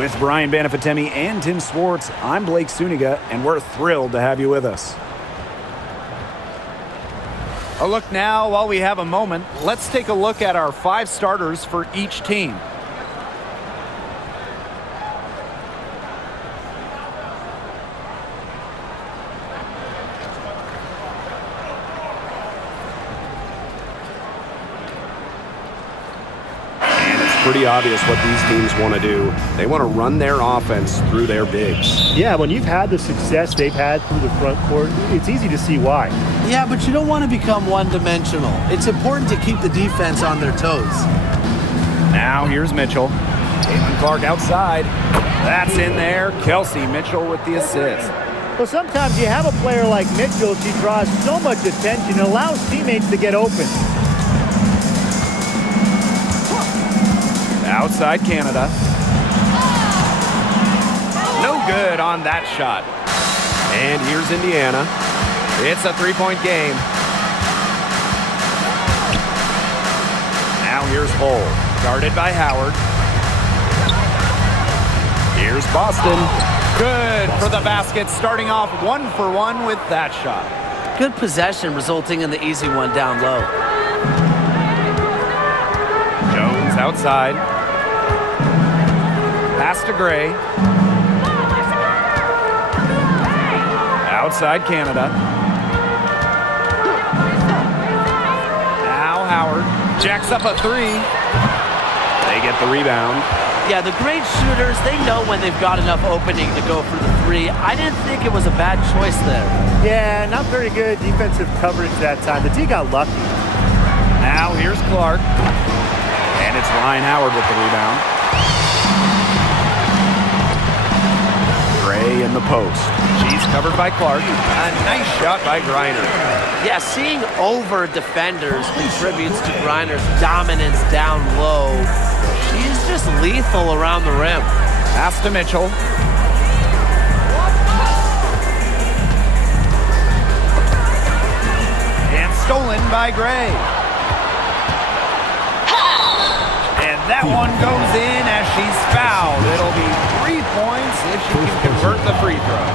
With Brian Banafitemi and Tim Swartz, I'm Blake Suniga, and we're thrilled to have you with us. A look now, while we have a moment, let's take a look at our 5 starters for each team. Pretty obvious what these teams want to do. They want to run their offense through their bigs. Yeah, when you've had the success they've had through the front court, it's easy to see why. Yeah, but you don't want to become one-dimensional. It's important to keep the defense on their toes. Now here's Mitchell. CaitlinClark outside. That's in there. Kelsey Mitchell with the assist. Well, sometimes you have a player like Mitchell. She draws so much attention and allows teammates to get open. Outside Canada. No good on that shot. And here's Indiana. It's a 3-point game. Now here's Hull, guarded by Howard. Here's Boston. Good for the basket, starting off 1 for 1 with that shot. Good possession, resulting in the easy one down low. Jones outside. Pass to Gray. Outside Canada. Now Howard jacks up a 3. They get the rebound. Yeah, the great shooters, they know when they've got enough opening to go for the 3. I didn't think it was a bad choice there. Yeah, not very good defensive coverage that time. The team got lucky. Now here's Clark. And it's Ryan Howard with the rebound. Gray in the post. She's covered by Clark. A nice shot by Griner. Yeah, seeing over defenders contributes to Griner's dominance down low. She's just lethal around the rim. Pass to Mitchell. And stolen by Gray. And that one goes in as she's fouled. It'll be 3 points if she can convert the free throw.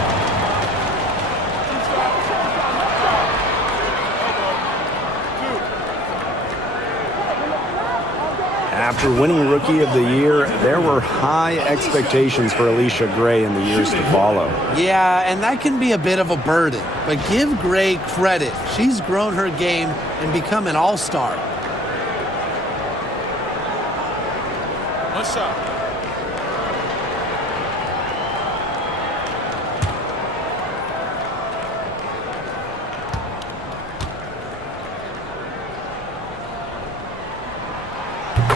After winning Rookie of the Year, there were high expectations for Alicia Gray in the years to follow. Yeah, and that can be a bit of a burden. But give Gray credit. She's grown her game and become an all-star. What's up?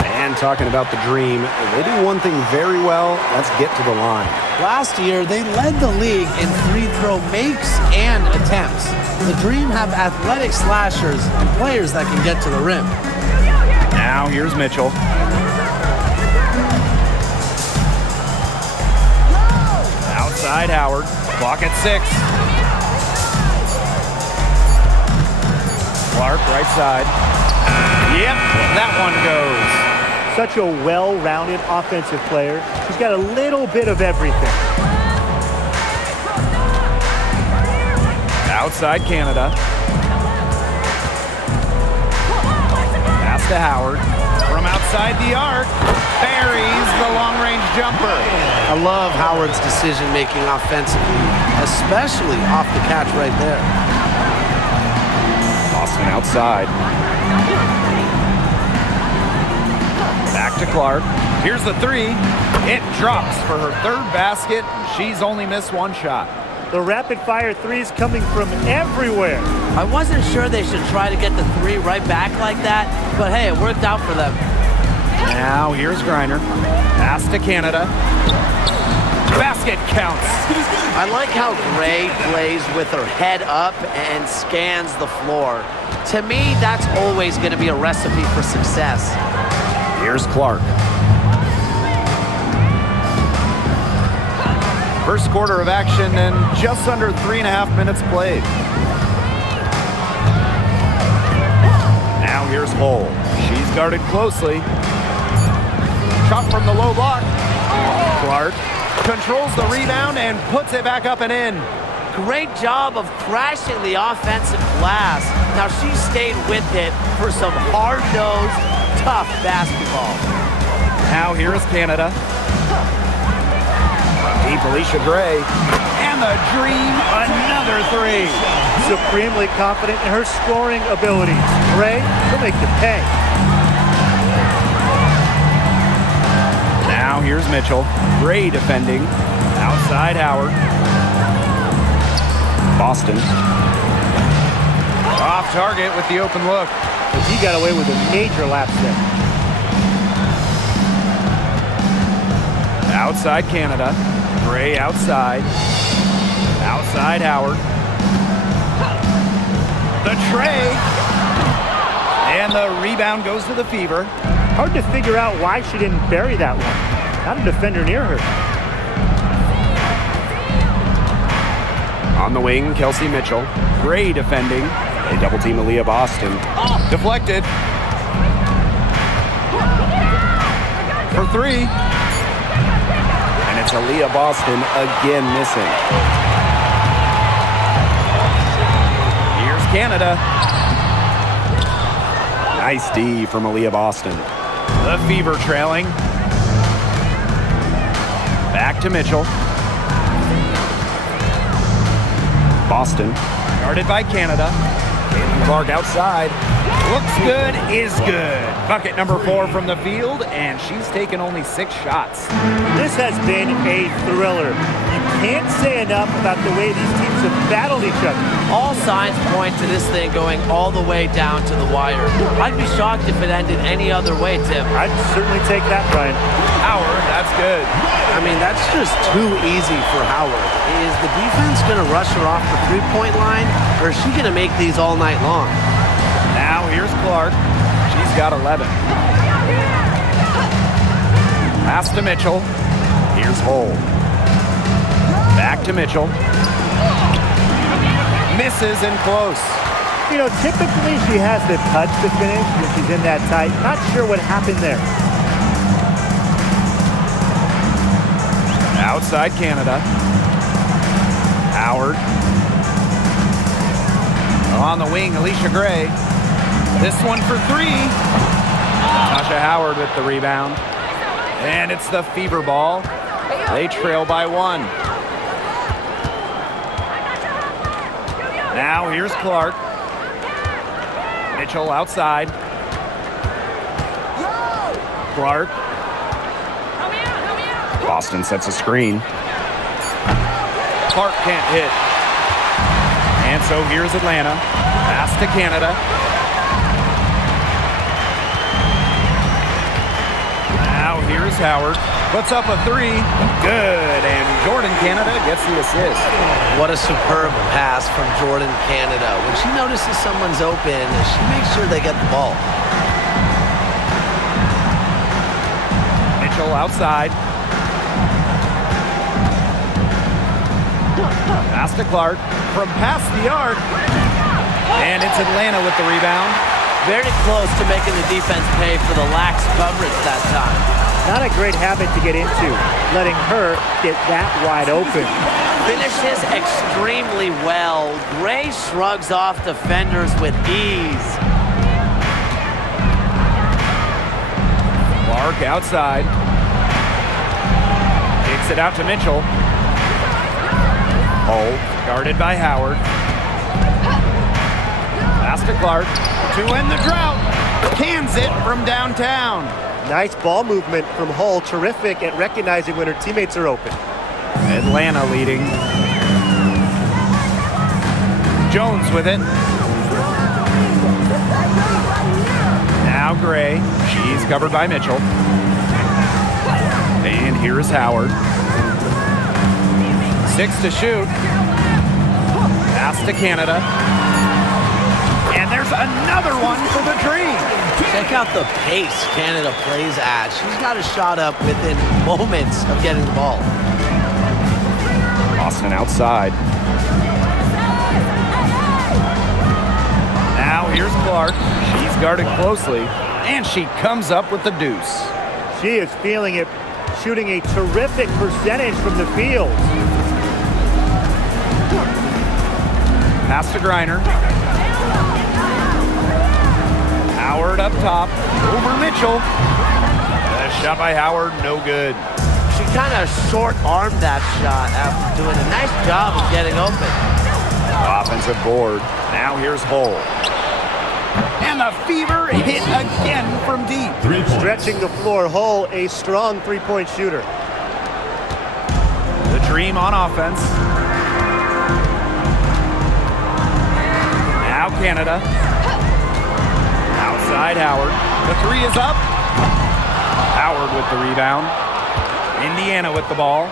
And talking about the dream, they do one thing very well. Let's get to the line. Last year, they led the league in free throw makes and attempts. The Dream have athletic slashers and players that can get to the rim. Now here's Mitchell. Outside Howard. Clock at 6. Clark right side. Yep, that one goes. Such a well-rounded offensive player. She's got a little bit of everything. Outside Canada. Pass to Howard. From outside the arc, buries the long-range jumper. I love Howard's decision-making offensively, especially off the catch right there. Boston outside. Back to Clark. Here's the 3. It drops for her 3rd basket. She's only missed 1 shot. The rapid-fire threes coming from everywhere. I wasn't sure they should try to get the 3 right back like that, but hey, it worked out for them. Now here's Griner. Pass to Canada. Basket counts. I like how Gray plays with her head up and scans the floor. To me, that's always going to be a recipe for success. Here's Clark. First quarter of action and just under 3.5 minutes played. Now here's Hull. She's guarded closely. Shot from the low block. Clark controls the rebound and puts it back up and in. Great job of crashing the offensive glass. Now she stayed with it for some hard-nosed, tough basketball. Now here's Canada. Deep Alicia Gray. And the dream, another three. Supremely confident in her scoring abilities. Gray, she'll make you pay. Now here's Mitchell. Gray defending. Outside Howard. Boston. Off target with the open look. But he got away with a major lapse there. Outside Canada. Gray outside. Outside Howard. The tray. And the rebound goes to the Fever. Hard to figure out why she didn't bury that one. Not a defender near her. On the wing, Kelsey Mitchell. Gray defending. They double team Aaliyah Boston. Deflected. For three. And it's Aaliyah Boston again missing. Here's Canada. Nice D from Aaliyah Boston. The Fever trailing. Back to Mitchell. Boston. Guarded by Canada. Clark outside. Looks good, is good. Bucket number 4 from the field, and she's taken only 6 shots. This has been a thriller. You can't say enough about the way these teams have battled each other. All signs point to this thing going all the way down to the wire. I'd be shocked if it ended any other way, Tim. I'd certainly take that, Brian. Howard, that's good. I mean, that's just too easy for Howard. Is the defense going to rush her off the three-point line, or is she going to make these all night long? Now here's Clark. She's got 11. Pass to Mitchell. Here's Hull. Back to Mitchell. Misses and close. You know, typically she has the touch to finish when she's in that tight. Not sure what happened there. Outside Canada. Howard. On the wing, Alicia Gray. This one for 3. Tasha Howard with the rebound. And it's the Fever ball. They trail by 1. Now here's Clark. Mitchell outside. Clark. Boston sets a screen. Clark can't hit. And so here's Atlanta. Pass to Canada. Now here's Howard. Puts up a 3. Good. And Jordan Canada gets the assist. What a superb pass from Jordan Canada. When she notices someone's open, she makes sure they get the ball. Mitchell outside. Pass to Clark from past the arc. And it's Atlanta with the rebound. Very close to making the defense pay for the lax coverage that time. Not a great habit to get into, letting her get that wide open. Finishes extremely well. Gray shrugs off defenders with ease. Clark outside. Kicks it out to Mitchell. Hull guarded by Howard. Pass to Clark to end the drought. Cans it from downtown. Nice ball movement from Hull. Terrific at recognizing when her teammates are open. Atlanta leading. Jones with it. Now Gray. She's covered by Mitchell. And here is Howard. 6 to shoot. Pass to Canada. And there's another one for the Dream. Check out the pace Canada plays at. She's got a shot up within moments of getting the ball. Boston outside. Now here's Clark. She's guarded closely. And she comes up with the deuce. She is feeling it. shooting a terrific percentage from the field. Pass to Griner. Howard up top. Over Mitchell. The shot by Howard, no good. She kind of short-armed that shot after doing a nice job of getting open. Offensive board. Now here's Hull. And the Fever hit again from deep. Stretching the floor, Hull, a strong three-point shooter. The Dream on offense. Now Canada. Outside Howard. The three is up. Howard with the rebound. Indiana with the ball.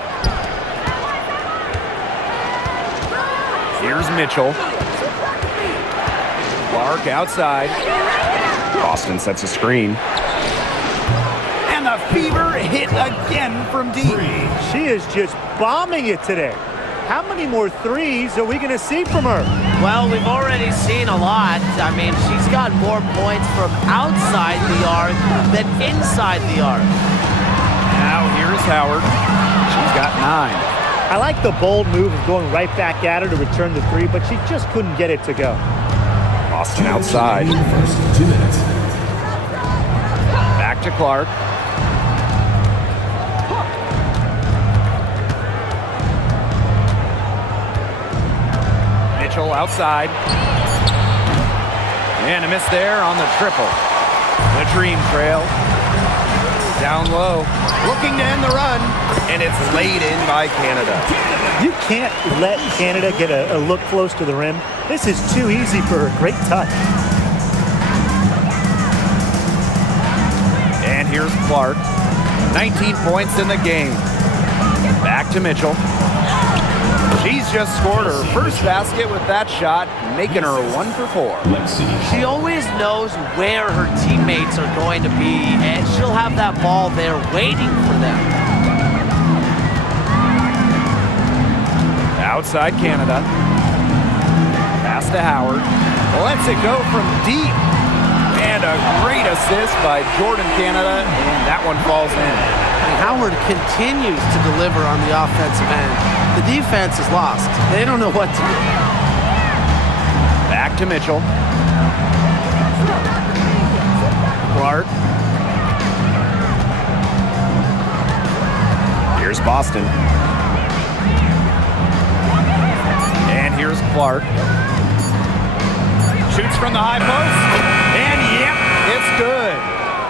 Here's Mitchell. Clark outside. Boston sets a screen. And the Fever hit again from deep. She is just bombing it today. How many more threes are we going to see from her? Well, we've already seen a lot. I mean, she's got more points from outside the arc than inside the arc. Now here's Howard. She's got 9. I like the bold move of going right back at her to return the three, but she just couldn't get it to go. Boston outside. Back to Clark. Mitchell outside. And a miss there on the triple. The Dream trail. Down low. Looking to end the run. And it's laid in by Canada. You can't let Canada get a look close to the rim. This is too easy for her. Great touch. And here's Clark. 19 points in the game. Back to Mitchell. She's just scored her first basket with that shot, making her 1 for 4. She always knows where her teammates are going to be, and she'll have that ball there waiting for them. Outside Canada. Pass to Howard. Lets it go from deep. And a great assist by Jordan Canada, and that one falls in. Howard continues to deliver on the offensive end. The defense is lost. They don't know what to do. Back to Mitchell. Clark. Here's Boston. And here's Clark. Shoots from the high post. And yep, it's good.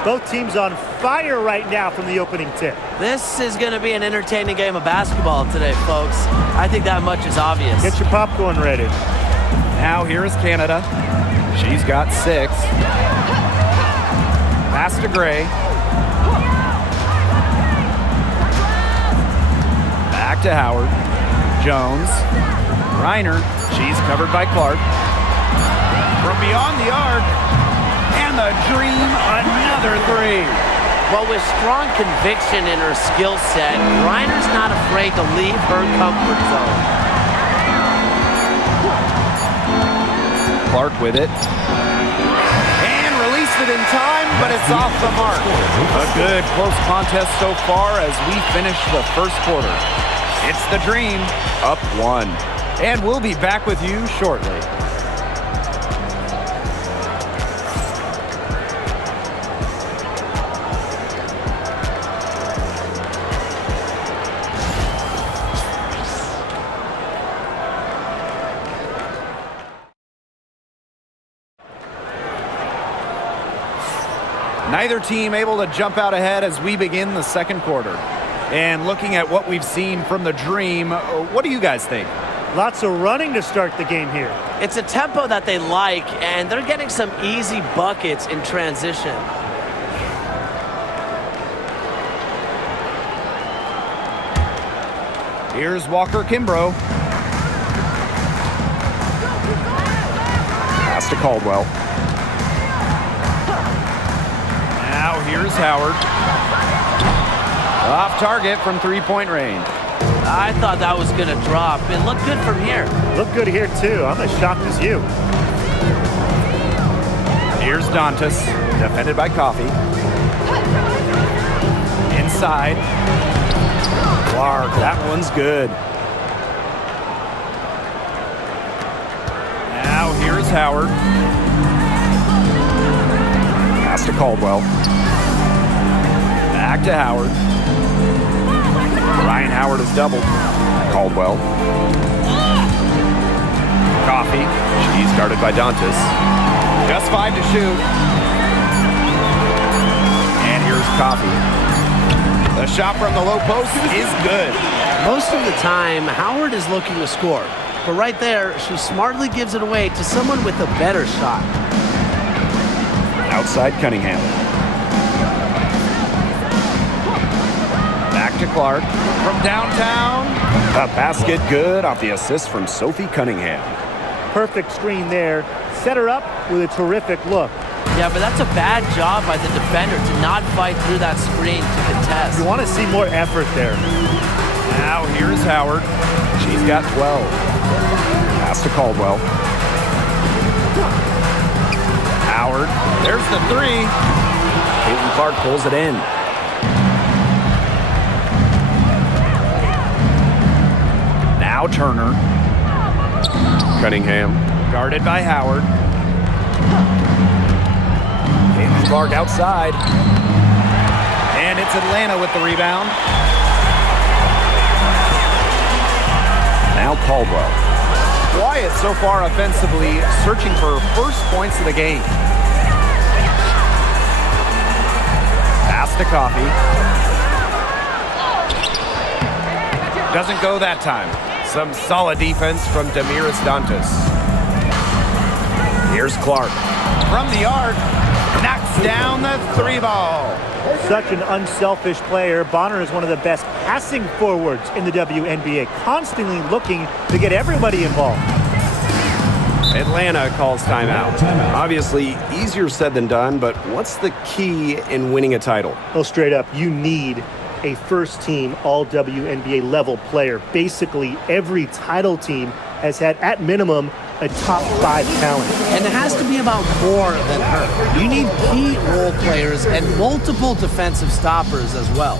Both teams on fire right now from the opening tip. This is going to be an entertaining game of basketball today, folks. I think that much is obvious. Get your popcorn ready. Now here is Canada. She's got 6. Pass to Gray. Back to Howard. Jones. Reiner. She's covered by Clark. From beyond the arc. And the Dream, another 3. Well, with strong conviction in her skill set, Reiner's not afraid to leave her comfort zone. Clark with it. And released it in time, but it's off the mark. A good close contest so far as we finish the first quarter. It's the Dream, up 1. And we'll be back with you shortly. Neither team able to jump out ahead as we begin the second quarter. And looking at what we've seen from the Dream, what do you guys think? Lots of running to start the game here. It's a tempo that they like, and they're getting some easy buckets in transition. Here's Walker Kimbrough. Pass to Caldwell. Now here's Howard. Off target from three-point range. I thought that was going to drop. It looked good from here. Look good here, too. I'm as shocked as you. Here's Dantas, defended by Coffey. Inside. Clark, that one's good. Now here's Howard. Pass to Caldwell. Back to Howard. Ryan Howard is doubled. Caldwell. Coffee. She's guarded by Dantas. Just 5 to shoot. And here's Coffee. The shot from the low post is good. Most of the time, Howard is looking to score. But right there, she smartly gives it away to someone with a better shot. Outside Cunningham. Back to Clark. From downtown. A basket good off the assist from Sophie Cunningham. Perfect screen there. Set her up with a terrific look. Yeah, but that's a bad job by the defender to not fight through that screen to contest. You want to see more effort there. Now here's Howard. She's got 12. Pass to Caldwell. Howard. There's the 3. Caitlin Clark pulls it in. Now Turner. Cunningham. Guarded by Howard. Caitlin Clark outside. And it's Atlanta with the rebound. Now Caldwell. Quiet so far offensively, searching for first points of the game. Pass to Coffee. Doesn't go that time. Some solid defense from Damiris Dantas. Here's Clark. From the arc, knocks down the 3 ball. Such an unselfish player. Bonner is one of the best passing forwards in the WNBA, constantly looking to get everybody involved. Atlanta calls timeout. Obviously, easier said than done, but what's the key in winning a title? Well, straight up, you need a first-team all-WNBA level player. Basically, every title team has had, at minimum, a top 5 talent. And it has to be about more than her. You need key role players and multiple defensive stoppers as well.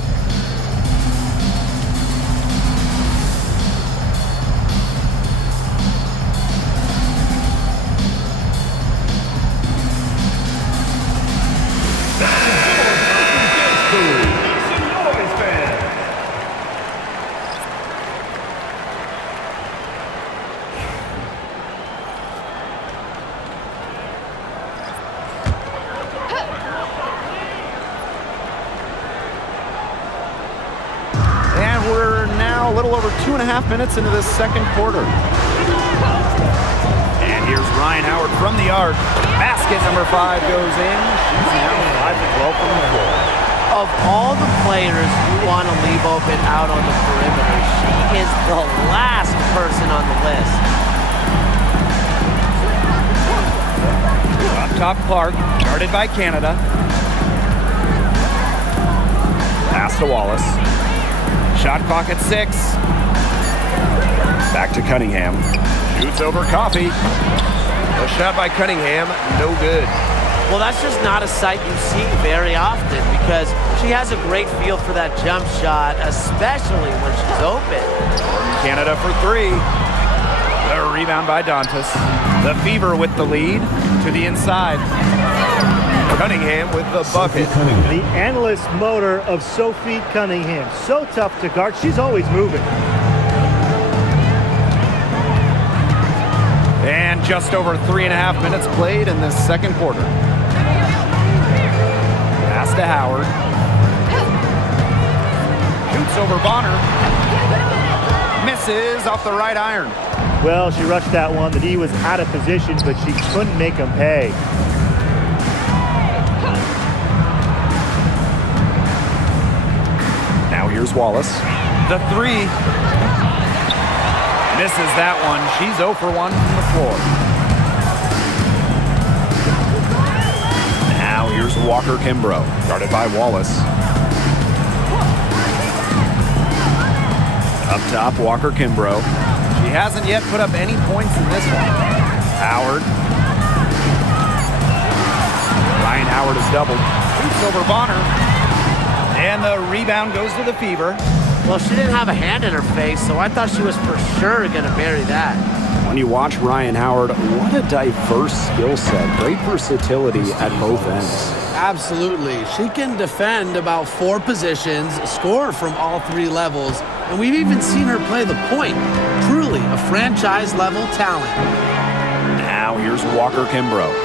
A little over 2.5 minutes into this second quarter. And here's Ryan Howard from the arc. Basket number 5 goes in. She's now 5 for 12 from the floor. Of all the players you want to leave open out on the perimeter, she is the last person on the list. Up top, Clark, guarded by Canada. Pass to Wallace. Shot clock at 6. Back to Cunningham. Shoots over Coffee. A shot by Cunningham, no good. Well, that's just not a sight you see very often because she has a great feel for that jump shot, especially when she's open. Canada for 3. The rebound by Dantas. The Fever with the lead to the inside. Cunningham with the bucket. The endless motor of Sophie Cunningham. So tough to guard. She's always moving. And just over 3.5 minutes played in this second quarter. Pass to Howard. Shoots over Bonner. Misses off the right iron. Well, she rushed that one. The D was out of position, but she couldn't make him pay. Now here's Wallace. The 3. Misses that one. She's 0 for 1 from the floor. Now here's Walker Kimbrough, guarded by Wallace. Up top, Walker Kimbrough. She hasn't yet put up any points in this one. Howard. Ryan Howard is doubled. Shoots over Bonner. And the rebound goes to the Fever. Well, she didn't have a hand in her face, so I thought she was for sure going to bury that. When you watch Ryan Howard, what a diverse skill set. Great versatility at both ends. Absolutely. She can defend about 4 positions, score from all 3 levels, and we've even seen her play the point. Truly a franchise-level talent. Now here's Walker Kimbrough.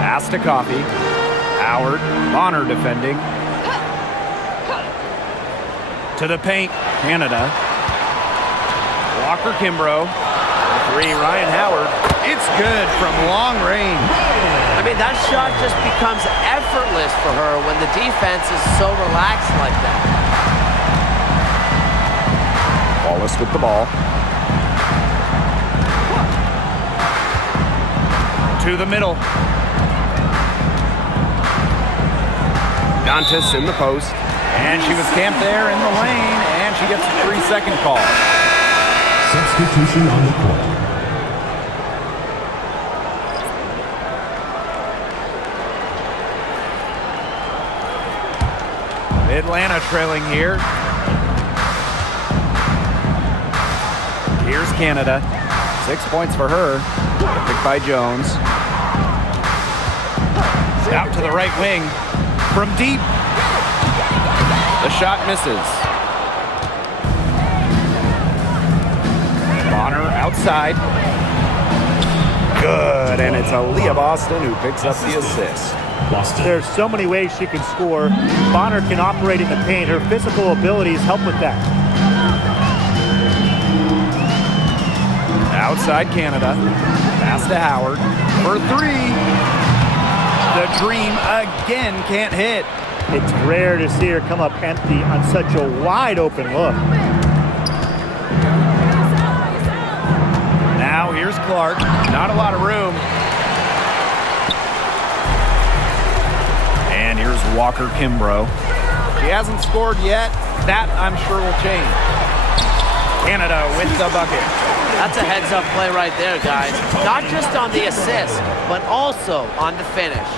Pass to Coffey. Howard, Bonner defending. To the paint, Canada. Walker Kimbrough. 3, Ryan Howard. It's good from long range. I mean, that shot just becomes effortless for her when the defense is so relaxed like that. Wallace with the ball. To the middle. Dantas in the post. And she was camped there in the lane, and she gets a 3-second call. Substitution on the court. Atlanta trailing here. Here's Canada. 6 points for her. Picked by Jones. Out to the right wing. From deep. The shot misses. Bonner outside. Good, and it's Aaliyah Boston who picks up the assist. There's so many ways she can score. Bonner can operate in the paint. Her physical abilities help with that. Outside Canada. Pass to Howard. For 3. The Dream again can't hit. It's rare to see her come up empty on such a wide open look. Now here's Clark. Not a lot of room. And here's Walker Kimbrough. She hasn't scored yet. That, I'm sure, will change. Canada with the bucket. That's a heads-up play right there, guys. Not just on the assist, but also on the finish.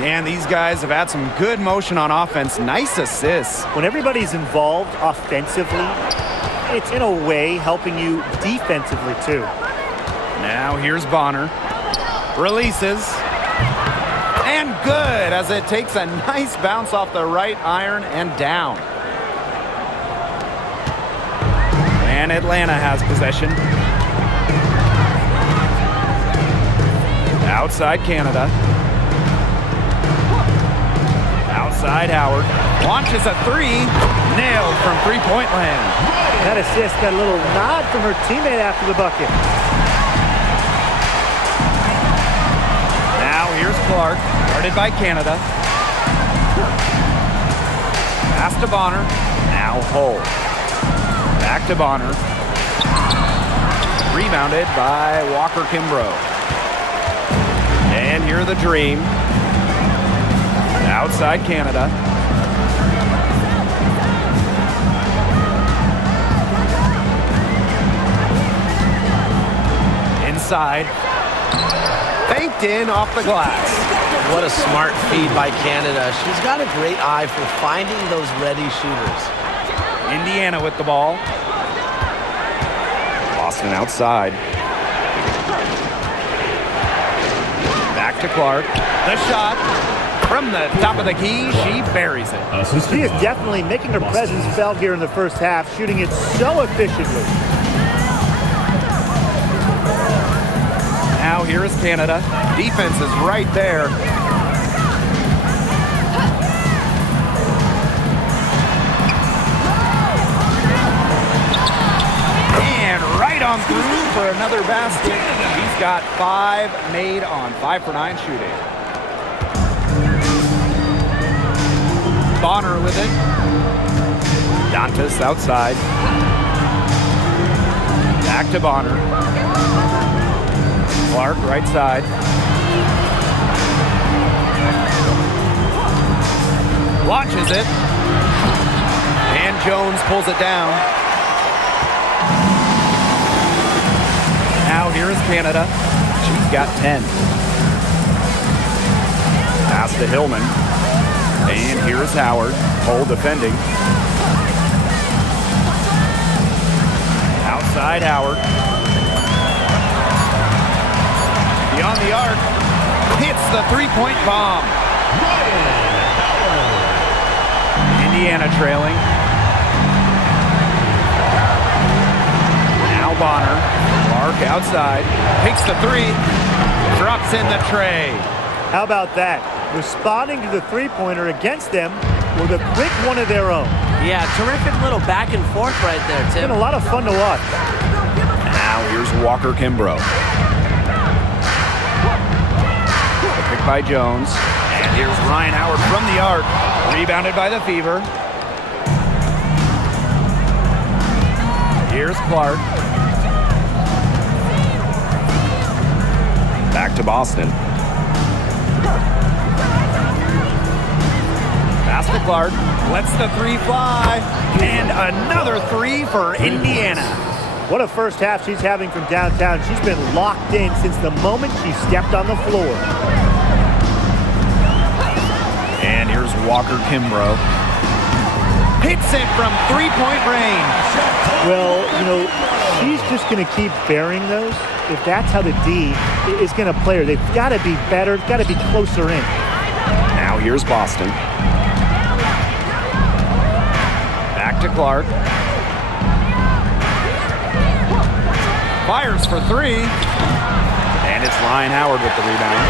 And these guys have had some good motion on offense. Nice assists. When everybody's involved offensively, it's in a way helping you defensively too. Now here's Bonner. Releases. And good as it takes a nice bounce off the right iron and down. And Atlanta has possession. Outside Canada. Outside Howard. Launches a 3. Nailed from three-point land. That assist got a little nod from her teammate after the bucket. Now here's Clark. Guarded by Canada. Pass to Bonner. Now Hull. Back to Bonner. Rebounded by Walker Kimbrough. And here the Dream. Outside Canada. Inside. Faked in off the glass. What a smart feed by Canada. She's got a great eye for finding those ready shooters. Indiana with the ball. Boston outside. Back to Clark. The shot. From the top of the key, she buries it. She is definitely making her presence felt here in the first half, shooting it so efficiently. Now here is Canada. Defense is right there. And right on through for another basket. He's got 5 made on 5 for 9 shooting. Bonner with it. Dantas outside. Back to Bonner. Clark right side. Launches it. And Jones pulls it down. Now here is Canada. She's got 10. Pass to Hillman. And here's Howard. Hull defending. Outside Howard. Beyond the arc. Hits the three-point bomb. Indiana trailing. Now Bonner. Clark outside. Takes the three. Drops in the tray. How about that? Responding to the three-pointer against them with a quick one of their own. Yeah, terrific little back and forth right there, It's been Tim. a lot of fun to watch. Now here's Walker Kimbrough. Picked by Jones. And here's Ryan Howard from the arc. Rebounded by the Fever. Here's Clark. Back to Boston. Pass to Clark. Lets the three fly. And another three for Indiana. What a first half she's having from downtown. She's been locked in since the moment she stepped on the floor. And here's Walker Kimbrough. Hits it from three-point range. Well, you know, she's just going to keep burying those. If that's how the D is going to play her, they've got to be better. It's got to be closer in. Now here's Boston. Back to Clark. Fires for three. And it's Ryan Howard with the rebound.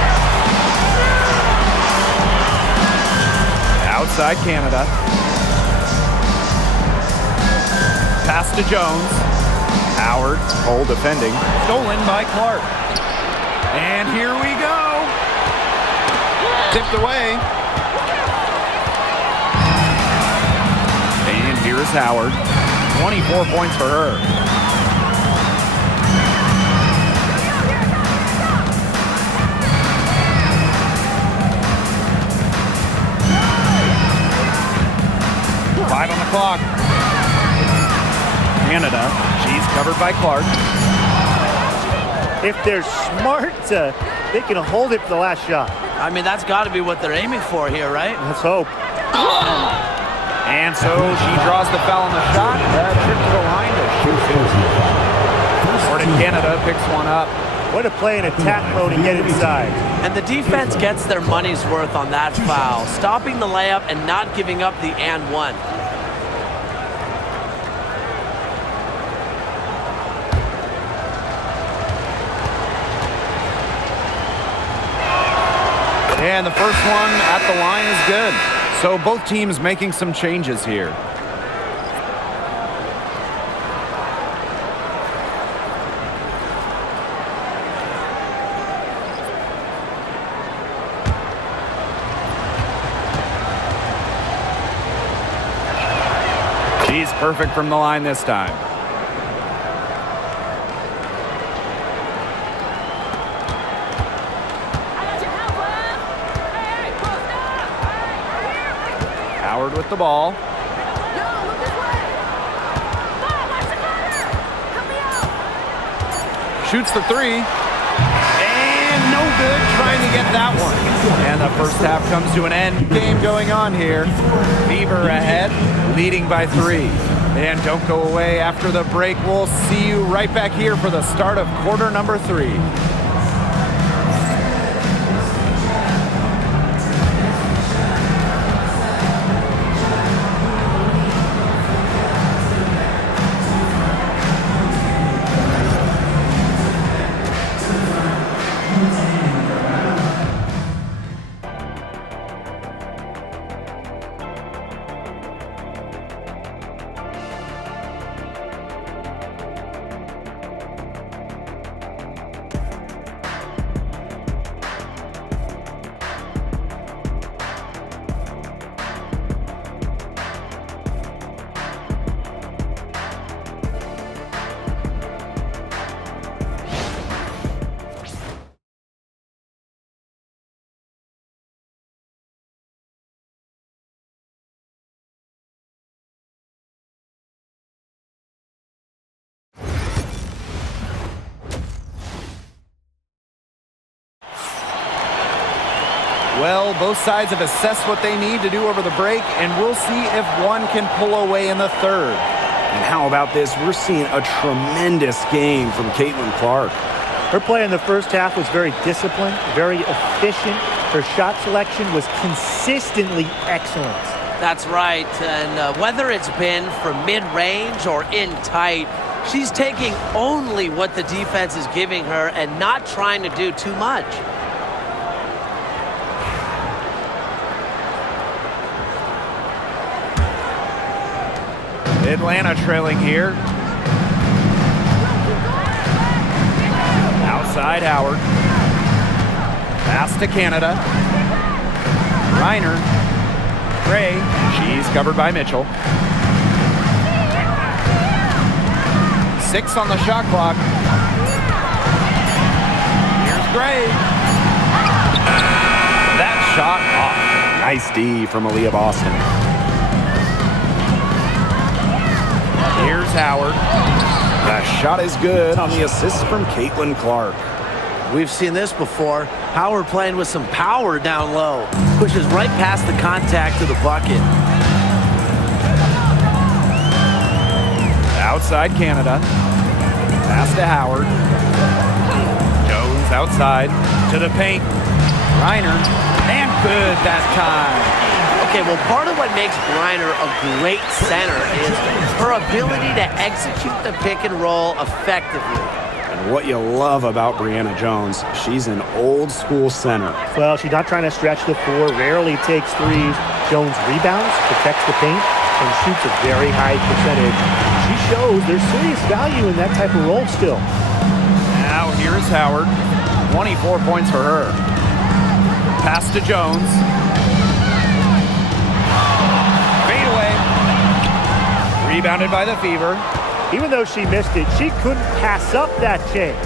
Outside Canada. Pass to Jones. Howard, hole defending. Stolen by Clark. And here we go. Tipped away. And here's Howard. 24 points for her. Five on the clock. Canada. She's covered by Clark. If they're smart, they can hold it for the last shot. I mean, that's got to be what they're aiming for here, right? Let's hope. And so she draws the foul on the shot. Trip to the line to shoot. Or to Canada picks one up. Way to play in attack mode and get inside. And the defense gets their money's worth on that foul, stopping the layup and not giving up the and one. And the first one at the line is good. So both teams making some changes here. She's perfect from the line this time. Howard with the ball. Shoots the three. And no good trying to get that one. And the first half comes to an end. Game going on here. Fever ahead, leading by 3. And don't go away after the break. We'll see you right back here for the start of quarter number 3. Well, both sides have assessed what they need to do over the break, and we'll see if one can pull away in the third. And how about this? We're seeing a tremendous game from Clark. Her play in the first half was very disciplined, very efficient. Her shot selection was consistently excellent. That's right, and whether it's been from mid-range or in tight, she's taking only what the defense is giving her and not trying to do too much. Atlanta trailing here. Outside Howard. Pass to Canada. Reiner. Gray. She's covered by Mitchell. 6 on the shot clock. Here's Gray. That shot off. Nice D from Aaliyah Boston. Here's Howard. The shot is good on the assist from Clark. We've seen this before. Howard playing with some power down low. Pushes right past the contact to the bucket. Outside Canada. Pass to Howard. Jones outside to the paint. Reiner. And good that time. Okay, well, part of what makes Griner a great center is her ability to execute the pick and roll effectively. And what you love about Brianna Jones, she's an old school center. Well, she's not trying to stretch the floor, rarely takes threes. Jones rebounds, protects the paint, and shoots a very high percentage. She shows there's serious value in that type of role still. Now here's Howard. 24 points for her. Pass to Jones. Rebounded by the Fever. Even though she missed it, she couldn't pass up that chance.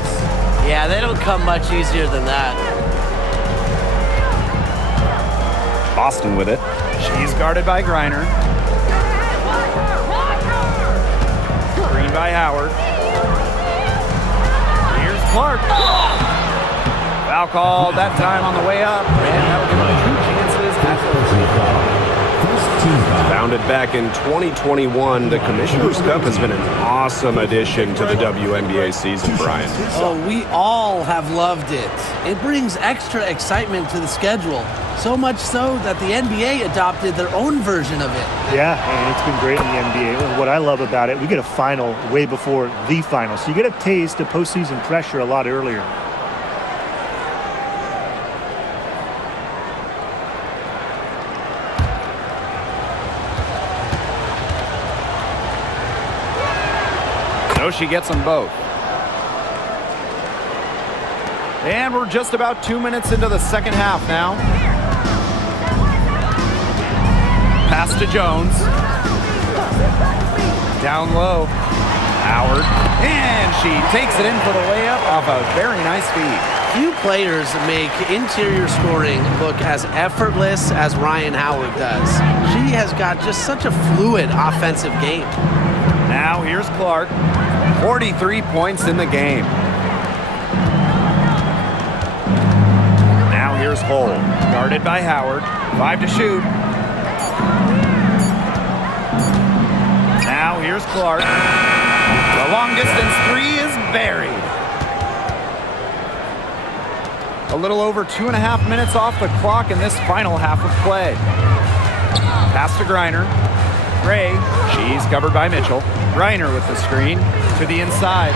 Yeah, they don't come much easier than that. Boston with it. She's guarded by Griner. Screen by Howard. Here's Clark. Foul called that time on the way up. And that will give them 2 chances at the free throw. Founded back in 2021, the Commissioner's Cup has been an awesome addition to the WNBA season, Brian. Oh, we all have loved it. It brings extra excitement to the schedule. So much so that the NBA adopted their own version of it. Yeah, and it's been great in the NBA. What I love about it, we get a final way before the final. So you get a taste of postseason pressure a lot earlier. So she gets them both. And we're just about 2 minutes into the second half now. Pass to Jones. Down low. Howard. And she takes it in for the layup off a very nice feed. Few players make interior scoring look as effortless as Ryan Howard does. She has got just such a fluid offensive game. Now here's Clark. 43 points in the game. Now here's Hull. Guarded by Howard. 5 to shoot. Now here's Clark. The long distance 3 is buried. A little over 2.5 minutes off the clock in this final half of play. Pass to Griner. Gray, she's covered by Mitchell. Griner with the screen to the inside.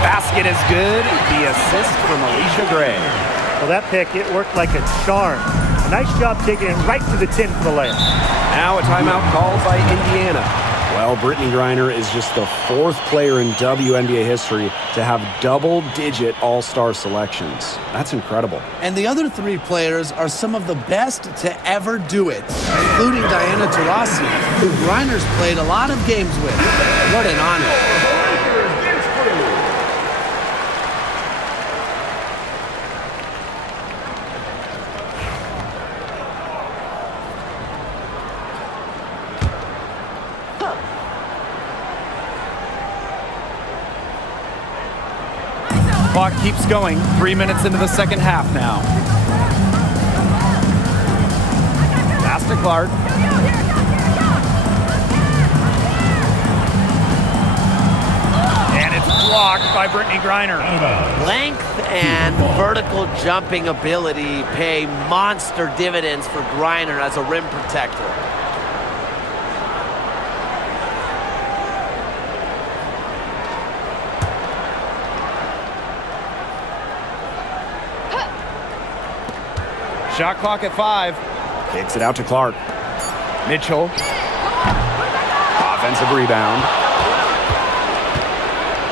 Basket is good. The assist from Alicia Gray. Well, that pick, it worked like a charm. A nice job taking it right to the tin for the layup. Now a timeout called by Indiana. Well, Brittany Griner is just the 4th player in WNBA history to have double-digit all-star selections. That's incredible. And the other 3 players are some of the best to ever do it, including Diana Taurasi, who Griner's played a lot of games with. What an honor. Clock keeps going. 3 minutes into the second half now. Pass to Clark. Blocked by Brittany Griner. Length and vertical jumping ability pay monster dividends for Griner as a rim protector. Shot clock at 5. Kicks it out to Clark. Mitchell. Offensive rebound.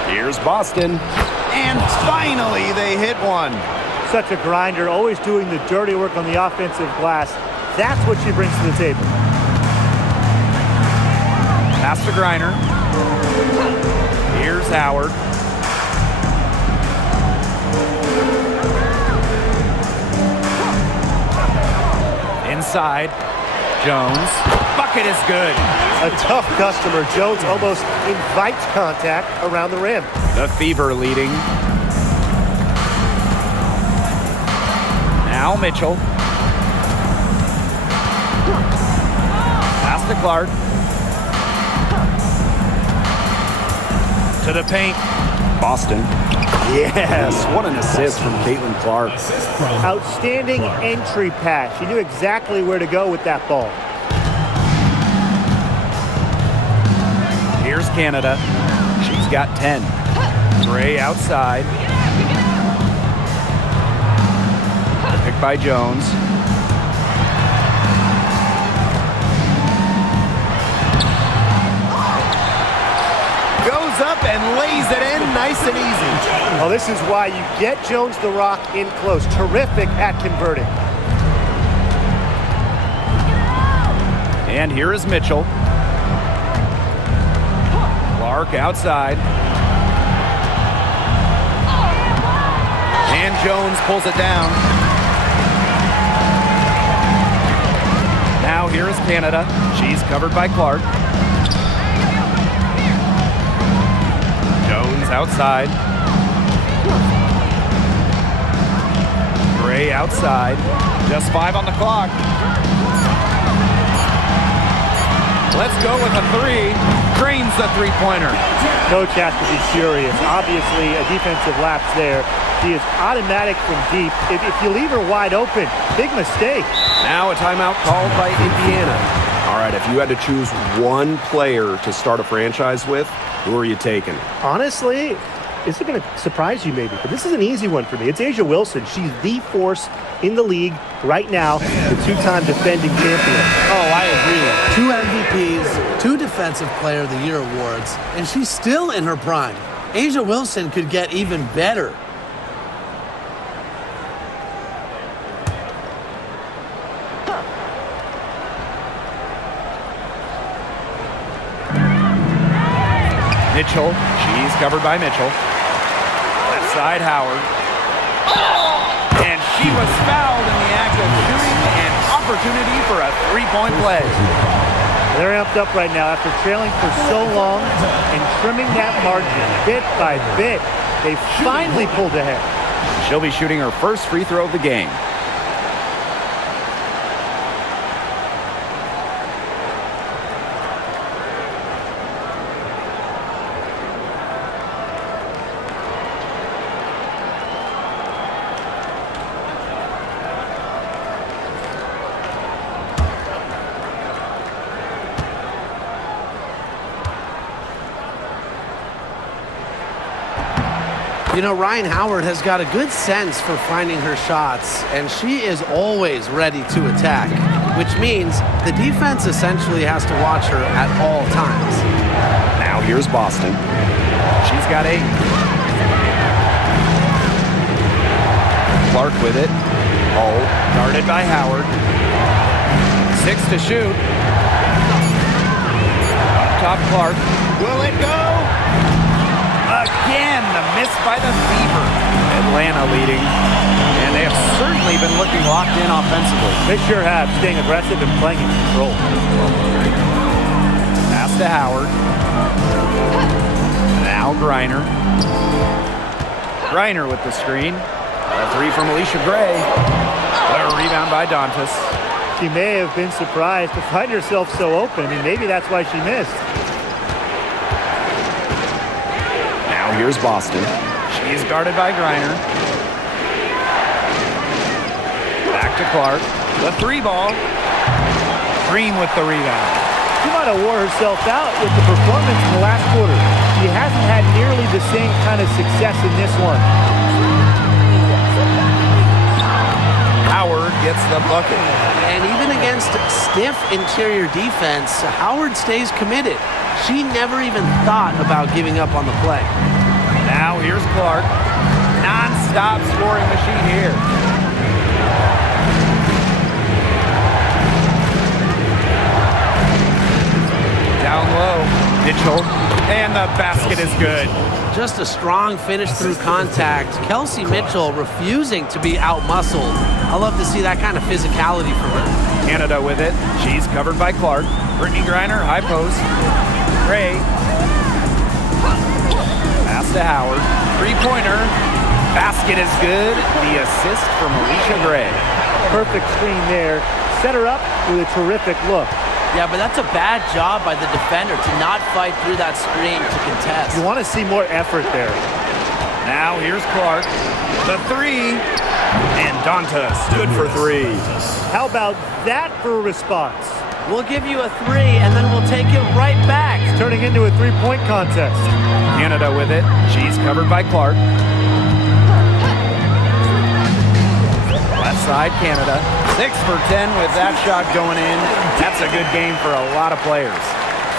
Here's Boston. And finally, they hit one. Such a grinder, always doing the dirty work on the offensive glass. That's what she brings to the table. Pass to Griner. Here's Howard. Inside. Jones. Bucket is good. A tough customer. Jones almost invites contact around the rim. The Fever leading. Now Mitchell. Pass to Clark. To the paint. Boston. Yes, what an assist from Clark. Outstanding entry pass. She knew exactly where to go with that ball. Here's Canada. She's got 10. Gray outside. Picked by Jones. Goes up and lays it in nice and easy. Well, this is why you get Jones the Rock in close. Terrific at converting. And here is Mitchell. Clark outside. And Jones pulls it down. Now here is Canada. She's covered by Clark. Jones outside. Gray outside. Just 5 on the clock. Let's go with a 3. Drains the three-pointer. Coach has to be furious. Obviously, a defensive lapse there. She is automatic from deep. If you leave her wide open, big mistake. Now a timeout called by Indiana. All right, if you had to choose one player to start a franchise with, who are you taking? Honestly, this is going to surprise you maybe, but this is an easy one for me. It's A'ja Wilson. She's the force in the league right now, the 2-time defending champion. Oh, I agree. 2 MVPs, 2 Defensive Player of the Year awards, and she's still in her prime. A'ja Wilson could get even better. Mitchell. She's covered by Mitchell. Left side, Howard. And she was fouled in the act of shooting, an opportunity for a 3-point play. They're amped up right now after trailing for so long and trimming that margin bit by bit. They finally pulled ahead. She'll be shooting her first free throw of the game. You know, Ryan Howard has got a good sense for finding her shots, and she is always ready to attack, which means the defense essentially has to watch her at all times. Now here's Boston. She's got 8. Clark with it. Oh, guarded by Howard. 6 to shoot. Up top, Clark. Will it go? Again, the miss by the Fever. Atlanta leading. And they have certainly been looking locked in offensively. They sure have, staying aggressive and playing in control. Pass to Howard. Now Griner. Griner with the screen. A 3 from Alicia Gray. What a rebound by Dantas. She may have been surprised to find herself so open. I mean, maybe that's why she missed. Now Now here's Boston. She's guarded by Griner. Back to Clark. The 3-ball. Green with the rebound. She might have wore herself out with the performance in the last quarter. She hasn't had nearly the same kind of success in this one. Howard gets the bucket. And even against stiff interior defense, Howard stays committed. She never even thought about giving up on the play. Now here's Clark. Non-stop scoring machine here. Down low. Mitchell. And the basket is good. Just a strong finish through contact. Kelsey Mitchell refusing to be out-muscled. I love to see that kind of physicality from her. Canada with it. She's covered by Clark. Brittany Griner, high post. Gray. Pass to Howard. Three-pointer. Basket is good. The assist from Alicia Gray. Perfect screen there. Set her up with a terrific look. Yeah, but that's a bad job by the defender to not fight through that screen to contest. You want to see more effort there. Now here's Clark. The 3. And Dantas good for 3. How about that for a response? We'll give you a 3, and then we'll take it right back. It's turning into a three-point contest. Canada with it. She's covered by Clark. Left side, Canada. 6 for 10 with that shot going in. That's a good game for a lot of players.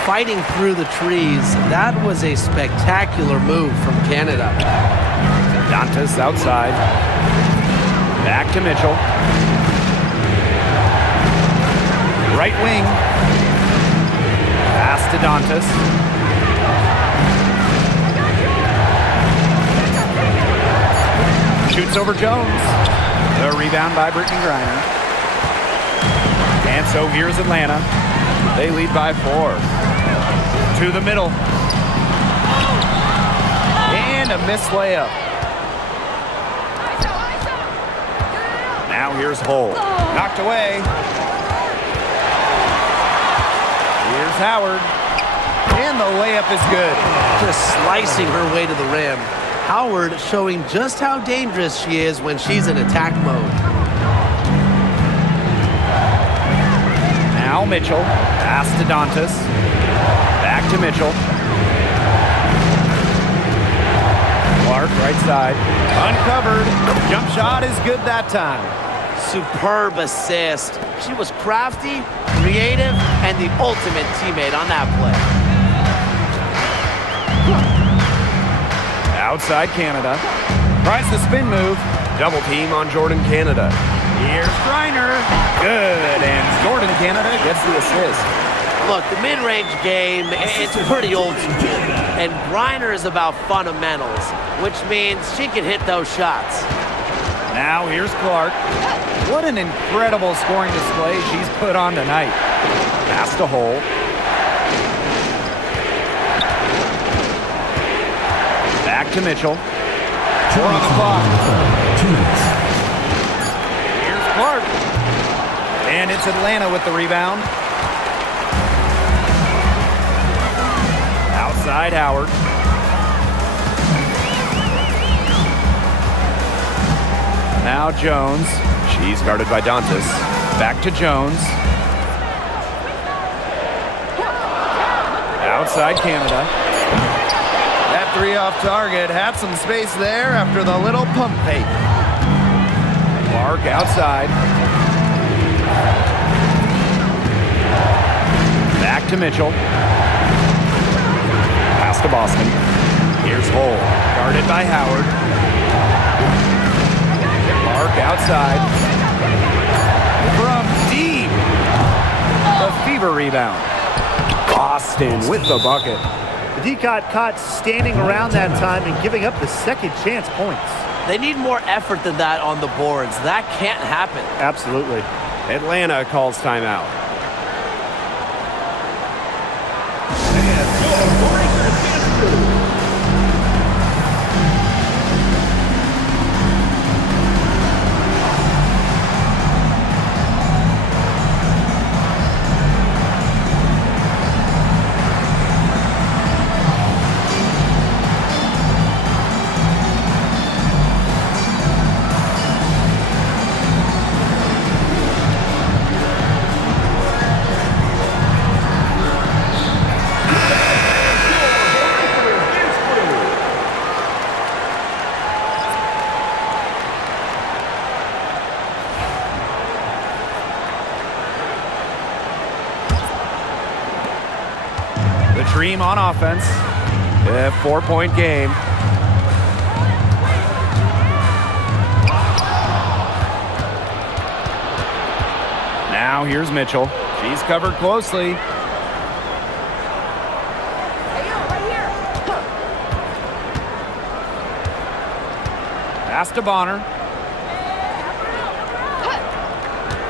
Fighting through the trees, that was a spectacular move from Canada. Dantas outside. Back to Mitchell. Right wing. Pass to Dantas. Shoots over Jones. The rebound by Brittany Griner. And so here's Atlanta. They lead by 4. To the middle. And a missed layup. Now here's Hull. Knocked away. Here's Howard. And the layup is good. Just slicing her way to the rim. Howard showing just how dangerous she is when she's in attack mode. Now Mitchell. Pass to Dantas. Back to Mitchell. Clark, right side. Uncovered. Jump shot is good that time. Superb assist. She was crafty, creative, and the ultimate teammate on that play. Outside Canada. Tries the spin move. Double team on Jordan Canada. Here's Griner. Good. And Jordan Canada gets the assist. Look, the mid-range game, it's pretty old school. And Griner is about fundamentals, which means she can hit those shots. Now here's Clark. What an incredible scoring display she's put on tonight. Pass to Hull. Back to Mitchell. 4 on the clock. Here's Clark. And it's Atlanta with the rebound. Outside Howard. Now Jones. She's guarded by Dantas. Back to Jones. Outside Canada. That 3 off target had some space there after the little pump fake. Clark outside. Back to Mitchell. Pass to Boston. Here's Hull. Guarded by Howard. Clark outside. From deep. The Fever rebound. Boston with the bucket. The D got caught standing around that time and giving up the second chance points. They need more effort than that on the boards. That can't happen. Absolutely. Atlanta calls timeout. Dream on offense. 4-point game. Now here's Mitchell. She's covered closely. Pass to Bonner.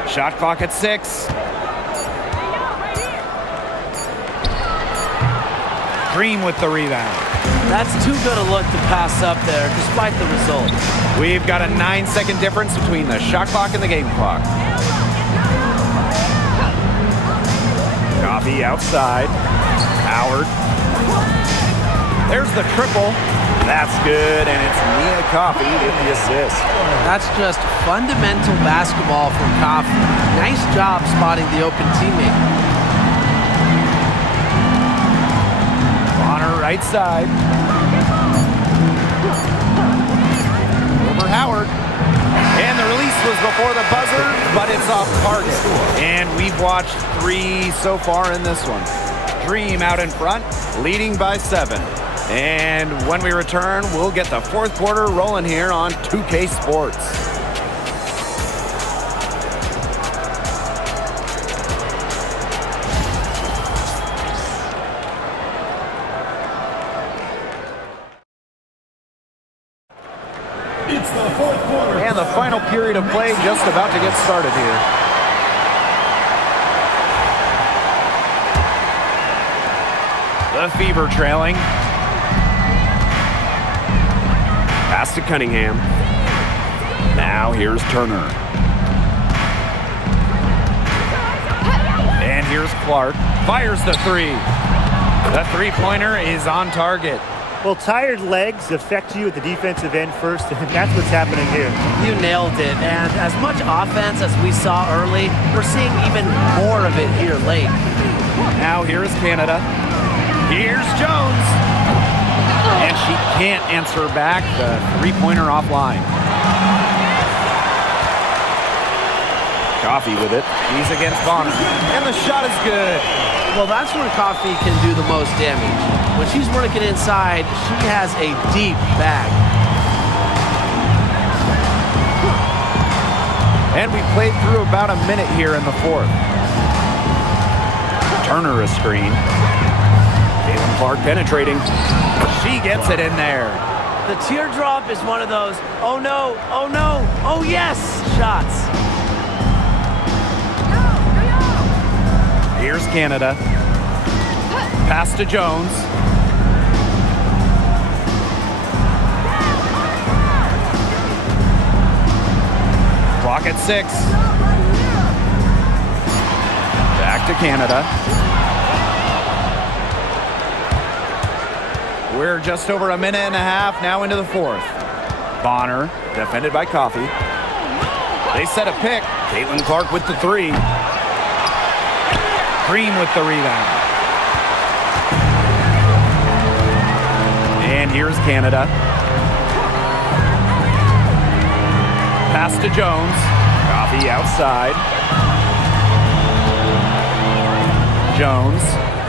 Shot clock at 6. Dream with the rebound. That's too good a look to pass up there, despite the result. We've got a 9-second difference between the shot clock and the game clock. Coffee outside. Howard. There's the triple. That's good, and it's Nia Coffee with the assist. That's just fundamental basketball from Coffee. Nice job spotting the open teammate. Bonner right side. Over Howard. And the release was before the buzzer, but it's off target. And we've watched 3 so far in this one. Dream out in front, leading by 7. And when we return, we'll get the 4th quarter rolling here on 2K Sports. It's the 4th quarter. And the final period of play just about to get started here. The Fever trailing. Pass to Cunningham. Now here's Turner. And here's Clark. Fires the 3. The 3-pointer is on target. Well, tired legs affect you at the defensive end first, and that's what's happening here. You nailed it. And as much offense as we saw early, we're seeing even more of it here late. Now here's Canada. Here's Jones. And she can't answer back. The 3-pointer offline. Coffee with it. He's against Bonner. And the shot is good. Well, that's where Coffee can do the most damage. When she's working inside, she has a deep bag. And we played through about a minute here in the 4th. Turner a screen. Clark penetrating. She gets it in there. The teardrop is one of those, oh no, oh yes, shots. Here's Canada. Pass to Jones. Clock at 6. Back to Canada. We're just over a minute and a half now into the 4th. Bonner, defended by Coffee. They set a pick. Clark with the 3. Dream with the rebound. And here's Canada. Pass to Jones. Coffee outside. Jones.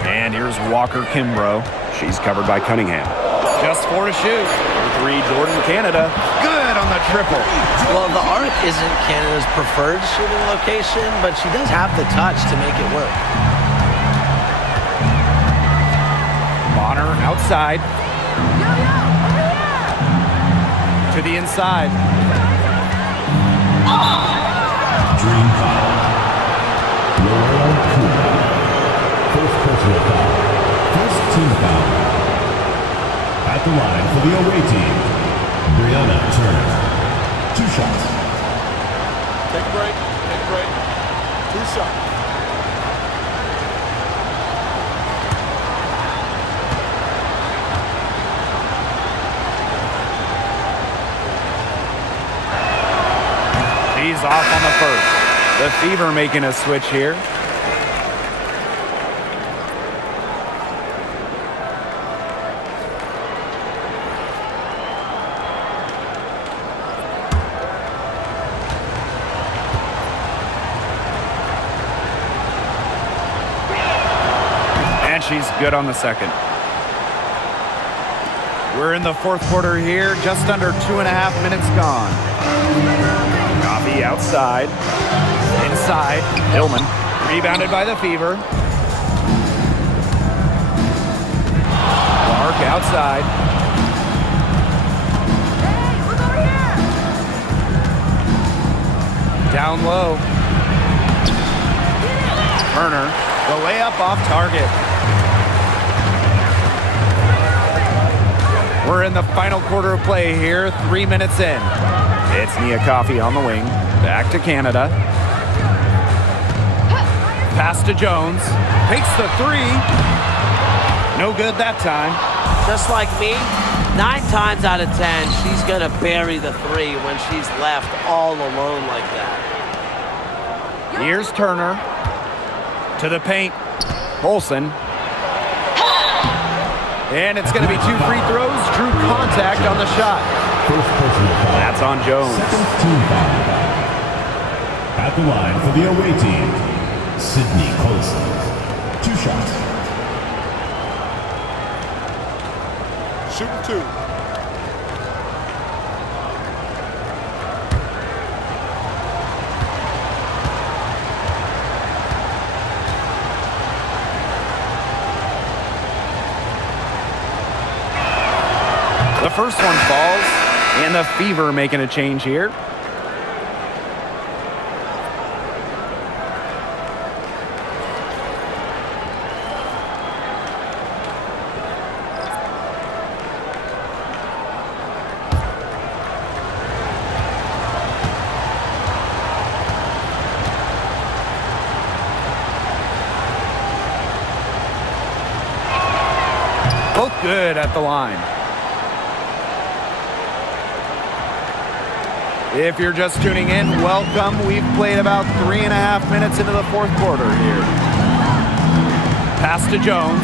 And here's Walker Kimbrough. She's covered by Cunningham. Just 4 to shoot. 3, Jordan Canada. Good on the triple. Well, the arc isn't Canada's preferred shooting location, but she does have the touch to make it work. Bonner outside. To the inside. Dream foul. Laurel Kuma. First personal foul. First team foul. At the line for the away team, Brianna Turner. 2 shots. Take a break. 2 shots. He's off on the first. The Fever making a switch here. She she's good on the second. We're in the fourth quarter here, just under 2.5 minutes gone. Coffee outside. Inside. Hillman. Rebounded by the Fever. Clark outside. Down low. Turner. The layup off target. We're in the final quarter of play here, 3 minutes in. It's Nia Coffey on the wing. Back to Canada. Pass to Jones. Takes the three. No good that time. Just like me, 9 times out of 10, she's going to bury the three when she's left all alone like that. Here's Turner. To the paint. Olsen. And it's going to be 2 free throws. Drew contact on the shot. First personal foul. That's on Jones. Second team foul. At the line for the away team, Sydney Colson. 2 shots. Shooting 2. The first one falls, and the Fever making a change here. Both good at the line. If you're just tuning in, welcome. We've played about 3.5 minutes into the fourth quarter here. Pass to Jones.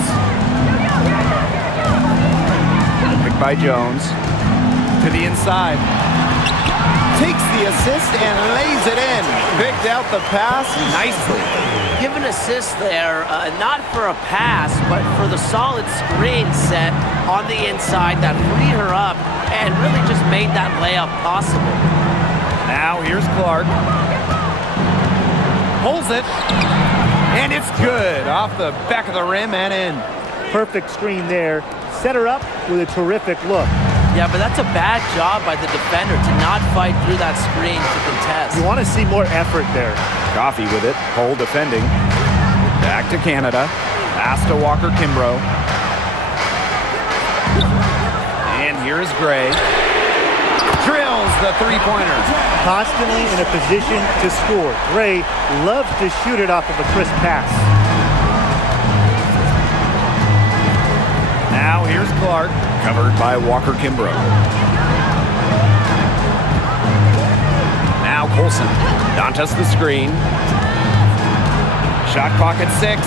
Picked by Jones. To the inside. Takes the assist and lays it in. Picked out the pass nicely. Give an assist there, not for a pass, but for the solid screen set on the inside that freed her up and really just made that layup possible. Now here's Clark. Pulls it. And it's good. Off the back of the rim and in. Perfect screen there. Set her up with a terrific look. Yeah, but that's a bad job by the defender to not fight through that screen to contest. You want to see more effort there. Coffey with it. Pole defending. Back to Canada. Pass to Walker Kimbrough. And here's Gray. Drills the three-pointer. Constantly in a position to score. Gray loves to shoot it off of a crisp pass. Now here's Clark, covered by Walker Kimbrough. Now Colson. Dantes the screen. Shot clock at 6.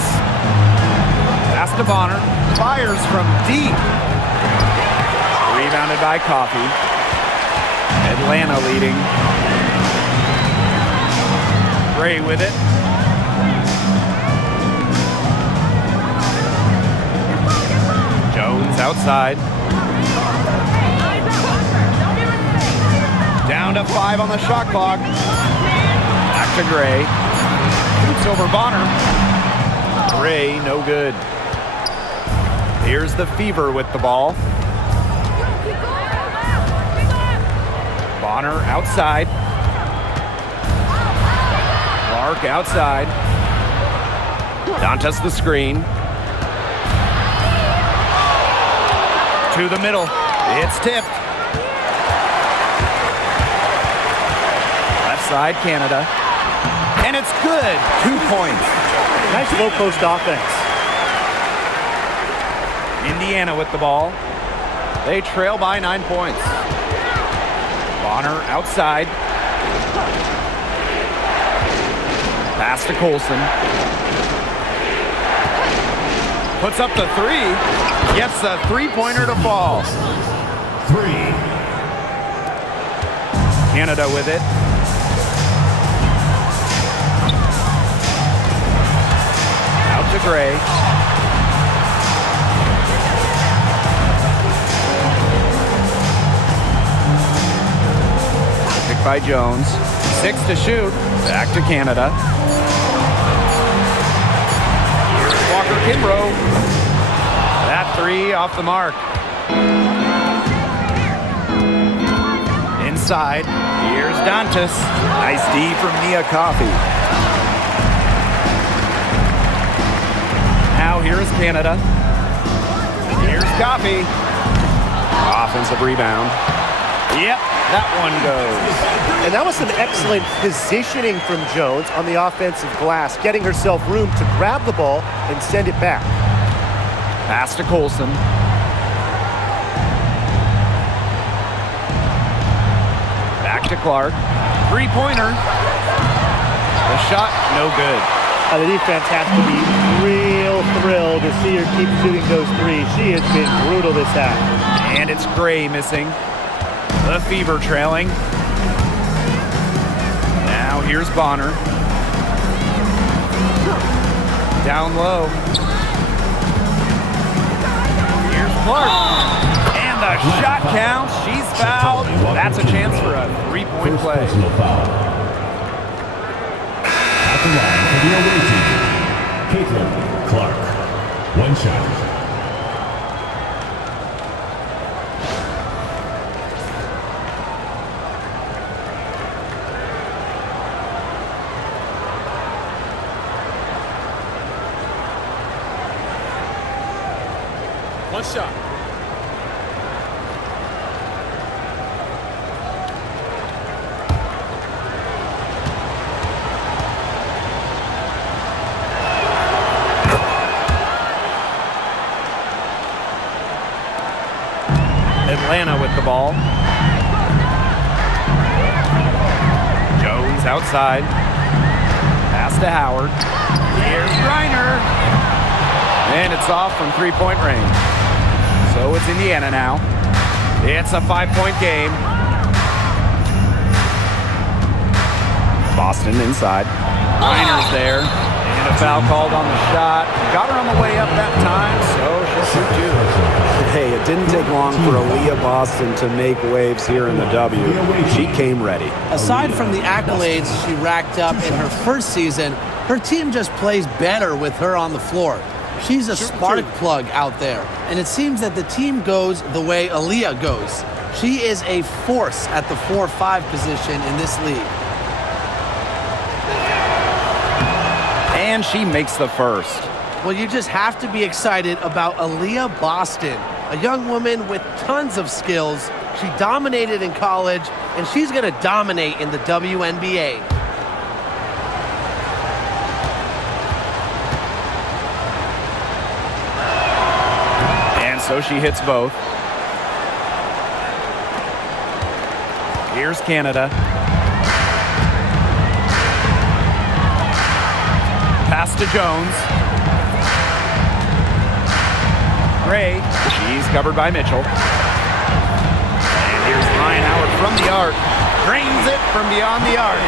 Pass to Bonner. Fires from deep. Rebounded by Coffey. Atlanta leading. Gray with it. Jones outside. Down to 5 on the shot clock. Back to Gray. Shoots over Bonner. Gray, no good. Here's the Fever with the ball. Bonner outside. Clark outside. Dantes the screen. To the middle. It's tipped. Left side, Canada. And it's good. 2 points. Nice low post offense. Indiana with the ball. They trail by 9 points. Bonner outside. Pass to Colson. Puts up the 3. Gets the three-pointer to fall. 3. Canada with it. Out to Gray. by Jones. 6 to shoot. Back to Canada. Here's Walker Kimbrough. That 3 off the mark. Inside. Here's Dantas. Nice D from Mia Coffey. Now here's Canada. Here's Coffey. Offensive rebound. Yep, that one goes. And that was some excellent positioning from Jones on the offensive glass, getting herself room to grab the ball and send it back. Pass to Colson. Back to Clark. Three-pointer. The shot, no good. The defense has to be real thrilled to see her keep shooting those threes. She has been brutal this half. And it's Gray missing. The Fever trailing. Now here's Bonner. Down low. Here's Clark. And the shot counts. She's fouled. That's a chance for a three-point play. Personal foul. At the line for the away team, Clark. One shot. One shot. Atlanta with the ball. Jones outside. Pass to Howard. Here's Griner. And it's off from three-point range. So it's Indiana now. It's a 5-point game. Boston inside. Griner's there. And a foul called on the shot. Got her on the way up that time, so she'll shoot two. Hey, it didn't take long for Aaliyah Boston to make waves here in the W. She came ready. Aside from the accolades she racked up in her first season, her team just plays better with her on the floor. She's a spark plug out there, and it seems that the team goes the way Aaliyah goes. She is a force at the 4-5 position in this league. And she makes the first. Well, you just have to be excited about Aaliyah Boston, a young woman with tons of skills. She dominated in college, and she's going to dominate in the WNBA. And so she hits both. Here's Canada. Pass to Jones. Gray. She's covered by Mitchell. And here's Ryan Howard from the arc. Drains it from beyond the arc.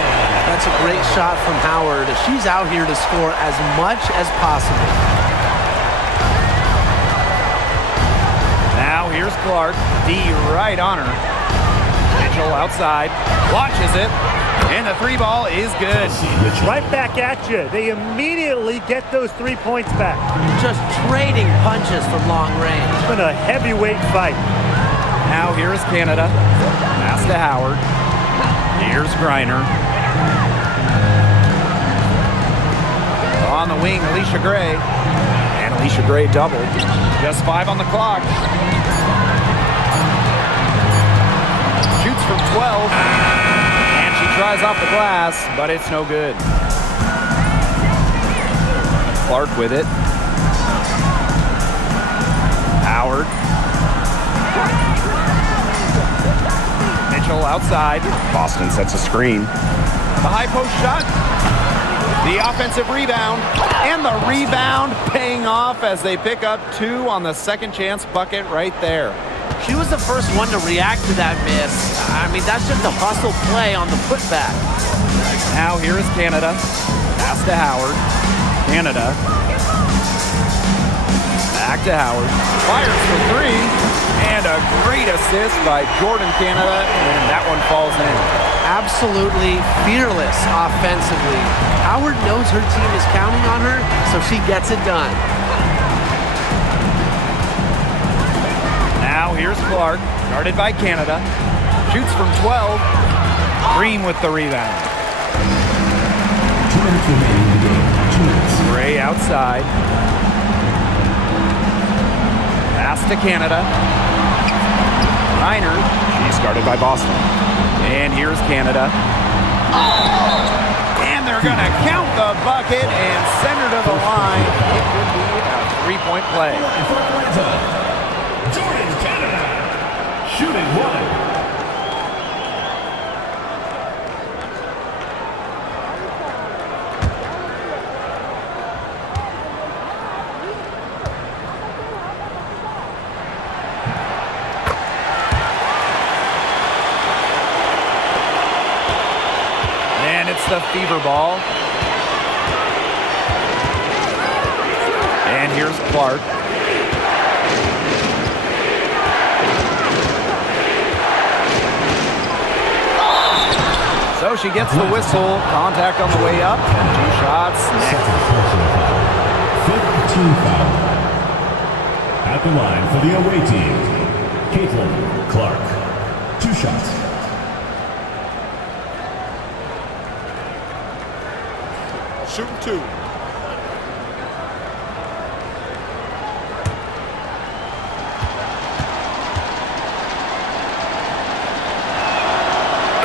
That's a great shot from Howard. She's out here to score as much as possible. Now here's Clark. D right on her. Mitchell outside. Watches it. And the three ball is good. Right back at you. They immediately get those 3 points back. Just trading punches from long range. It's been a heavyweight fight. Now here's Canada. Pass to Howard. Here's Griner. On the wing, Alicia Gray. And Alicia Gray doubled. Just 5 on the clock. Shoots from 12. Tries off the glass, but it's no good. Clark with it. Howard. Mitchell outside. Boston sets a screen. The high post shot. The offensive rebound. And the rebound paying off as they pick up 2 on the second chance bucket right there. She was the first one to react to that miss. I mean, that's just a hustle play on the putback. Now here is Canada. Pass to Howard. Canada. Back to Howard. Fires for 3. And a great assist by Jordan Canada, and that one falls in. Absolutely fearless offensively. Howard knows her team is counting on her, so she gets it done. Now here's Clark, guarded by Canada. Shoots from 12. Green with the rebound. 2 minutes remaining in the game. 2 minutes. Gray outside. Pass to Canada. Reiner. She's guarded by Boston. And here's Canada. And they're going to count the bucket and send her to the line. It would be a three-point play. For Atlanta, Jordan Canada, shooting 1. The fever ball. And here's Clark. So she gets the whistle. Contact on the way up. And 2 shots. Fifth team foul. At the line for the away team, Clark. 2 shots. Shooting 2.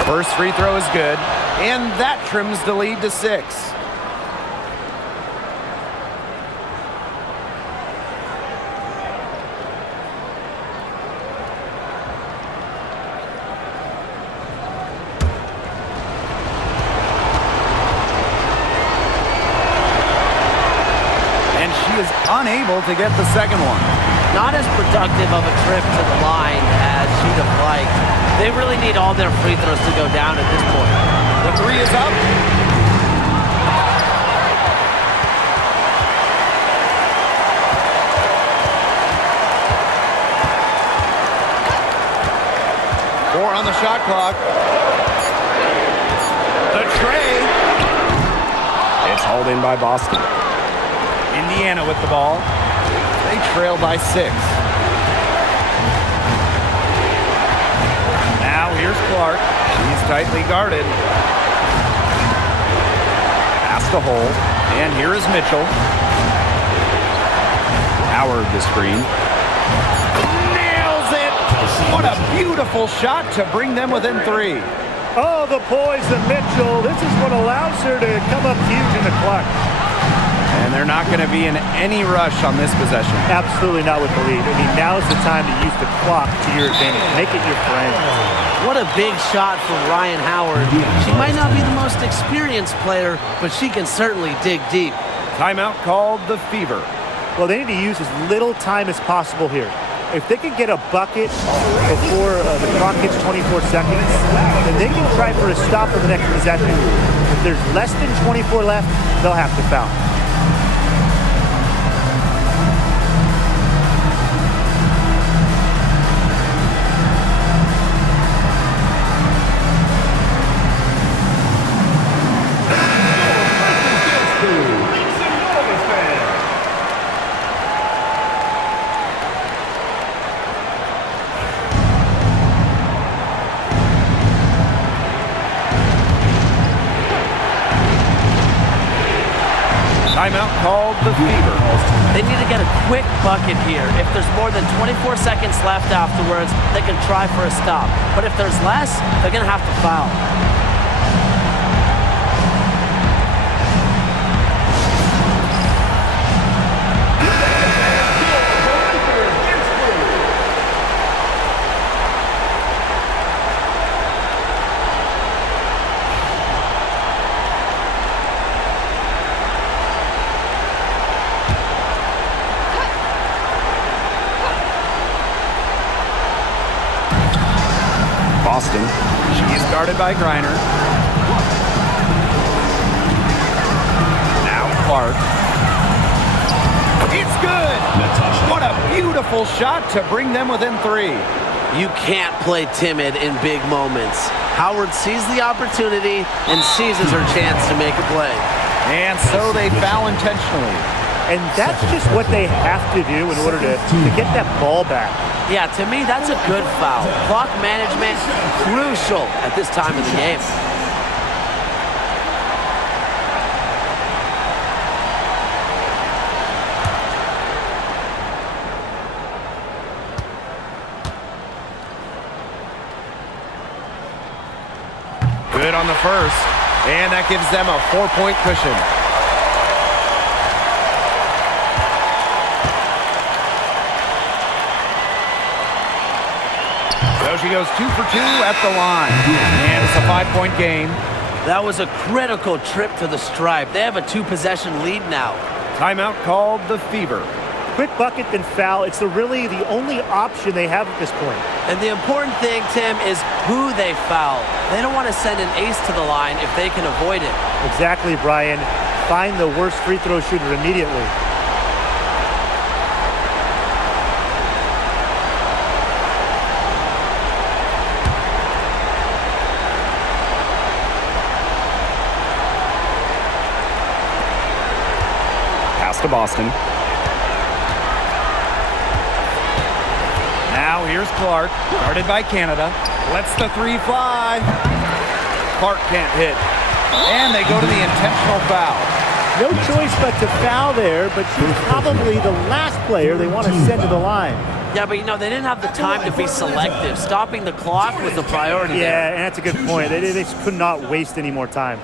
First free throw is good. And that trims the lead to 6. Unable to get the second one. Not as productive of a trip to the line as she'd have liked. They really need all their free throws to go down at this point. The 3 is up. Four on the shot clock. The tray. It's hauled in by Boston. Indiana with the ball. They trail by 6. Now here's Clark. She's tightly guarded. Pass to Hole. And here is Mitchell. Howard the screen. Nails it! What a beautiful shot to bring them within 3. Oh, the poise of Mitchell. This is what allows her to come up huge in the clutch. And they're not going to be in any rush on this possession. Absolutely not with the lead. I mean, now is the time to use the clock to your advantage. Make it your friend. What a big shot from Ryan Howard. She might not be the most experienced player, but she can certainly dig deep. Timeout called the Fever. Well, they need to use as little time as possible here. If they can get a bucket before the clock hits 24 seconds, then they can try for a stop on the next possession. If there's less than 24 left, they'll have to foul. Timeout called the Fever. They need to get a quick bucket here. If there's more than 24 seconds left afterwards, they can try for a stop. But if there's less, they're going to have to foul. Boston. She's guarded by Griner. Now Clark. It's good! What a beautiful beautiful shot to bring them within 3. You can't play timid in big moments. Howard sees the opportunity and seizes her chance to make a play. And so they foul intentionally. And that's just what they have to do in order to get that ball back. Yeah, to me, that's a good foul. Clock management, crucial at this time of the game. Good on the first, and that gives them a 4-point cushion. So she goes 2 for 2 at the line, and it's a 5-point game. That was a critical trip to the stripe. They have a 2-possession lead now. Timeout called the Fever. Quick bucket, then foul. It's really the only option they have at this point. And the important thing, Tim, is who they foul. They don't want to send an ace to the line if they can avoid it. Exactly, Brian. Find the worst free throw shooter immediately. Pass to Boston. Now here's Clark, guarded by Canada. Lets the 3 fly. Clark can't hit. And they go to the intentional foul. No choice but to foul there, but she's probably the last player they want to send to the line. Yeah, but they didn't have the time to be selective. Stopping the clock was the priority there. Yeah, and that's a good point. They just could not waste any more time.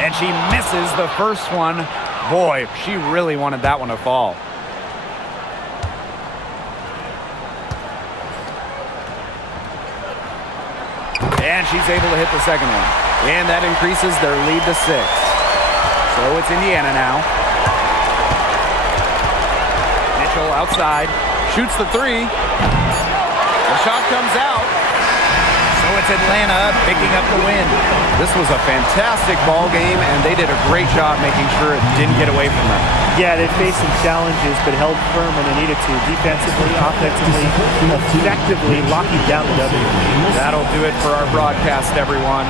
And she misses the first one. Boy, she really wanted that one to fall. And she's able to hit the second one. And that increases their lead to 6. So it's Indiana now. Mitchell outside. Shoots the 3. The shot comes out. So it's Atlanta picking up the win. This was a fantastic ball game, and they did a great job making sure it didn't get away from them. Yeah, they faced some challenges, but held firm when they needed to. Defensively, offensively, effectively locking down the W. That'll do it for our broadcast, everyone.